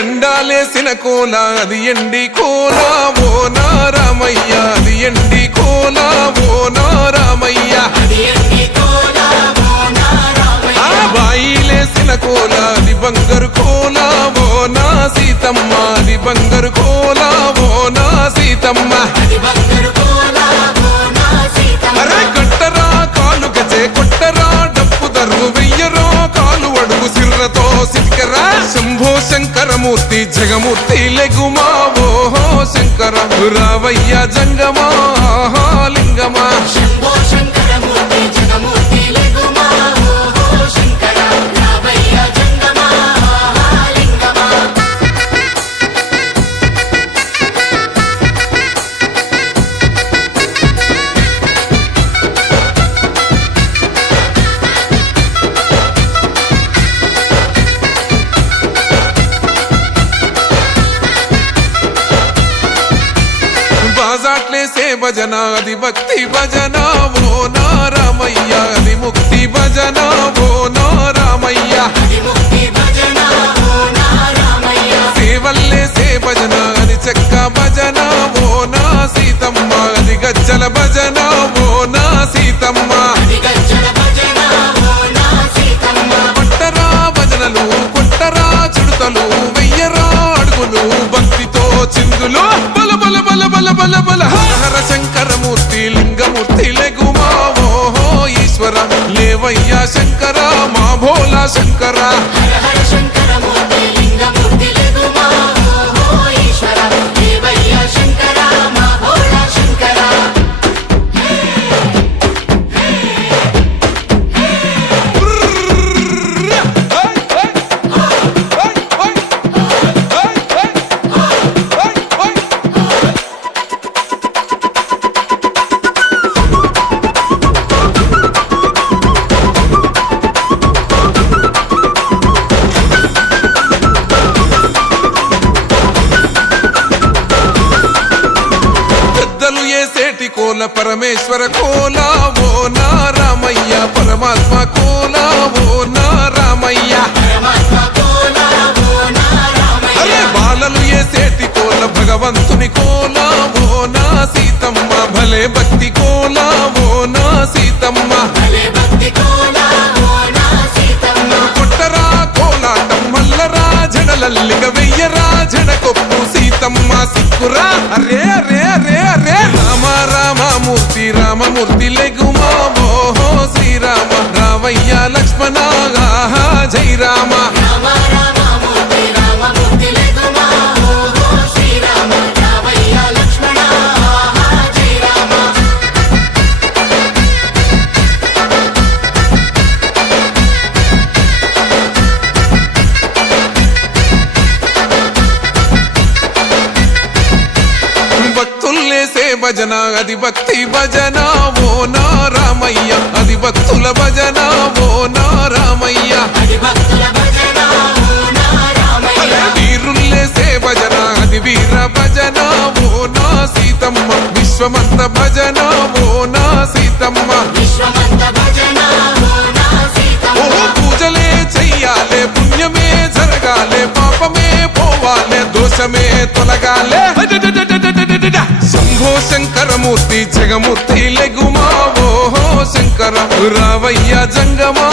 ఎండాలేసిన కోల అది ఎండి కోల ఓ నారామయ్య అది ఎండి కోల ఓ నారామయ్య ఆ బాయిలేసిన కోల అది బంగారు కోల ఓ నా సీతమ్మ అది బంగారు కోల ఓ నా సీతమ్మ అరే కట్టరా కాలు గజే కొట్టరా డప్పు దర్రు వెయ్యరో కాలు అడుగు సిర్రతో సిక్కరా శంభో శంకరమూర్తి జగమూర్తి లెగుమా ఓహో శంకర రావయ్య జంగమా లింగమా శంభో శంకరమూర్తి జగమూర్తి లెగుమా ఓహో శంకర రావయ్య జంగమా లింగమా బాజాట్లేసే భజన అది భక్తి భజన ఓ నారామయ్య అది ముక్తి భజన ఓ నారామయ్య సేవల్లేసే భజన అది చెక్క భజన ఓ నా సీతమ్మ అది గజ్జల భజన ఓ నా సీతమ్మ పట్టరా భజనలు కొట్టరా చుడతలు వెయ్యరా అడుగులు భక్తితో చిందులు బల బల బల బల బల బల హర శంకరమూర్తి లింగమూర్తి లెగుమా ఓహో ఈశ్వర లేవయ్యా శంకర మా భోలా శంకర కోల పరమేశ్వర కోల ఓ నారామయ్య పరమాత్మ కోల ఓ నారామయ్య అరే బాలలు ఏసేటి కోల భగవంతుని కోల ఓ నా సీతమ్మ భలే భక్తి కోల ఓ నా సీతమ్మ కొట్టరా కోలాటం మల్లరా జడలల్లిగ వెయ్యరా జడకొప్పు సీతమ్మ సిక్కురా అరే అరే అరే అరే రామ రామమూర్తి రామమూర్తి లెగుమా ఓహో శ్రీరామ రావయ్య లక్ష్మణ జై రామ భజన అది భక్తి భజన ఓ నారామయ్య అది భక్తుల భజన ఓ నారామయ్య వీరుల్లేసే భజన అది వీర భజన ఓ నా సీతమ్మ విశ్వమంత భజన ఓ నా సీతమ్మ ఓ పూజలే చెయ్యాలే పుణ్యమే జరగాలే పాపమే పోవాలే దోషమే తొలగాలే శంభో శంకరమూర్తి జగమూర్తి లెగుమా ఓహో శంకర రావయ్య జంగమా